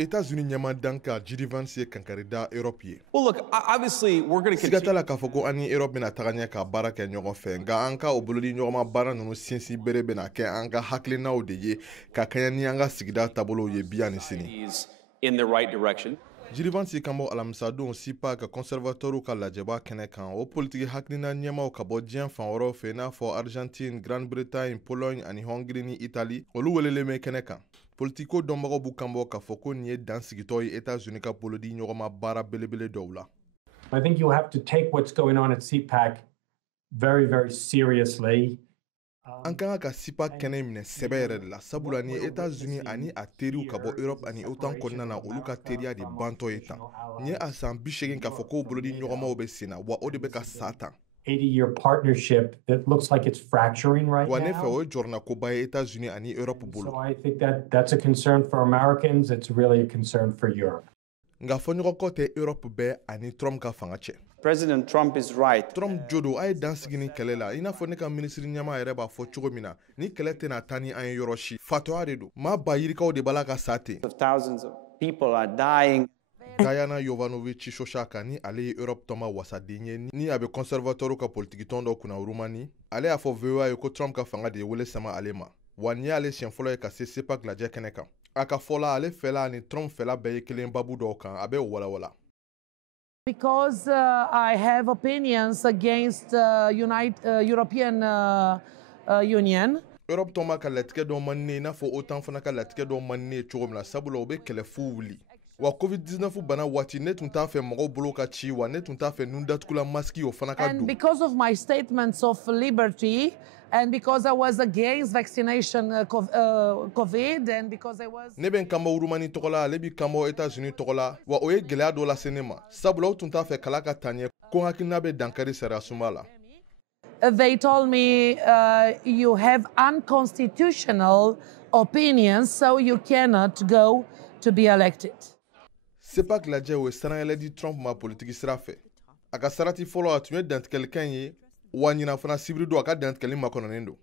États-Unis ɲɛma dankan jiri Vance ye kankarida Europe ye. Well, look, obviously we're going to continue. Sigatala k'a fɔ ko ani Europe bɛna taga ɲɛ ka baara kɛ ɲɔgɔn fɛ nka an ka o bolodi ɲɔgɔnma baara ninnu sinsin bere bɛna kɛ an ka hakilinaw de ye ka kɛɲɛ ni an ka sigida taabolow ye bi ani sini. In the right direction. Jiri Vance kan bɔ alamisadon CPAC conservatorw ka lajɛba kɛnɛ kan o politiki hakilina ɲɛmaw ka bɔ diɲɛ fan wɛrɛw fɛ n'a fɔ Argentine, Grande-Bretagne, Pologne ani Hongrie ni Italie olu welelen bɛ kɛnɛ kan. Politiko dɔnbagaw b'u kan bɔ k'a fɔ ko nin ye dan sigitɔ ye États-Unis ka bolodi ɲɔgɔnma baara belebele dɔw la. I think you have to take what's going on at CPAC very, very seriously. An kan ka CPAC kɛnɛ minɛ sɛbɛ yɛrɛ de la sabula ni États-Unis ani a teriw ka bɔ Europe ani OTAN kɔnɔna na olu ka teriya de bantɔ ye tan. Ni a san 80 k'a fɔ ko bolodi ɲɔgɔnmaw bɛ sen na wa o de bɛ ka sa tan. 80-year partnership that looks like it's fracturing right now. Wa ne fɛ o ye jɔrɔna koba ye États-Unis ani Europe bolo. So I think that's a concern for Americans. It's really a concern for Europe. Nga fɔ ɲɔgɔn kɔ tɛ Europe bɛɛ ani Trump ka fanga cɛ. President Trump is right. Trump jodo a ye dan sigi ni kɛlɛ la i n'a fɔ ne ka minisiri ɲɛma yɛrɛ b'a fɔ cogo min na ni kɛlɛ tɛna taa ni an ye yɔrɔ si fatɔya de don maa ba yirikaw de b'a la ka sa ten. Thousands of people are dying. Diana Jovanovic Shoshaka ni ale ye Europe tɔma wasaden ye ni a bɛ conservatorw ka politikitɔn dɔ kunna Rumani ale y'a fɔ VOA ye ko Trump ka fanga de ye wele sama ale ma wa ni y'ale siɲɛ fɔlɔ ye ka se CPAC lajɛ kɛnɛ kan a ka fɔla ale fɛla ani Trump fɛla bɛɛ ye kelen babu dɔw kan a bɛ walawala. Because I have opinions against European Union. Europe tɔma ka latigɛ dɔ man ne i n'a fɔ OTAN fana ka latigɛ dɔ man ne cogo min na sabula o bɛ kɛlɛfu wuli. Wa COVID-19 bana waati ne tun t'a fɛ mɔgɔw bolo ka ci wa ne tun t'a fɛ nun datugula maski o fana ka don. And because of my statements of liberty and because I was against vaccination COVID and because I was ne bɛ n kanbɔ Urumani tɔgɔ la ale b'i kanbɔ États-Unis tɔgɔ la wa o ye gɛlɛya dɔ lase ne ma sabula o tun t'a fɛ kala ka taa ɲɛ ko hakilina bɛ dankari sariya sunba la. They told me you have unconstitutional opinions so you cannot go to be elected. CPAC lajɛ o ye saranyɛlɛ di Trump ma politiki sira fɛ a ka sarati fɔlɔ a tun ye dantigɛlikan ye wa ɲinan fana sibiri don a ka dantigɛli makɔnɔnen don.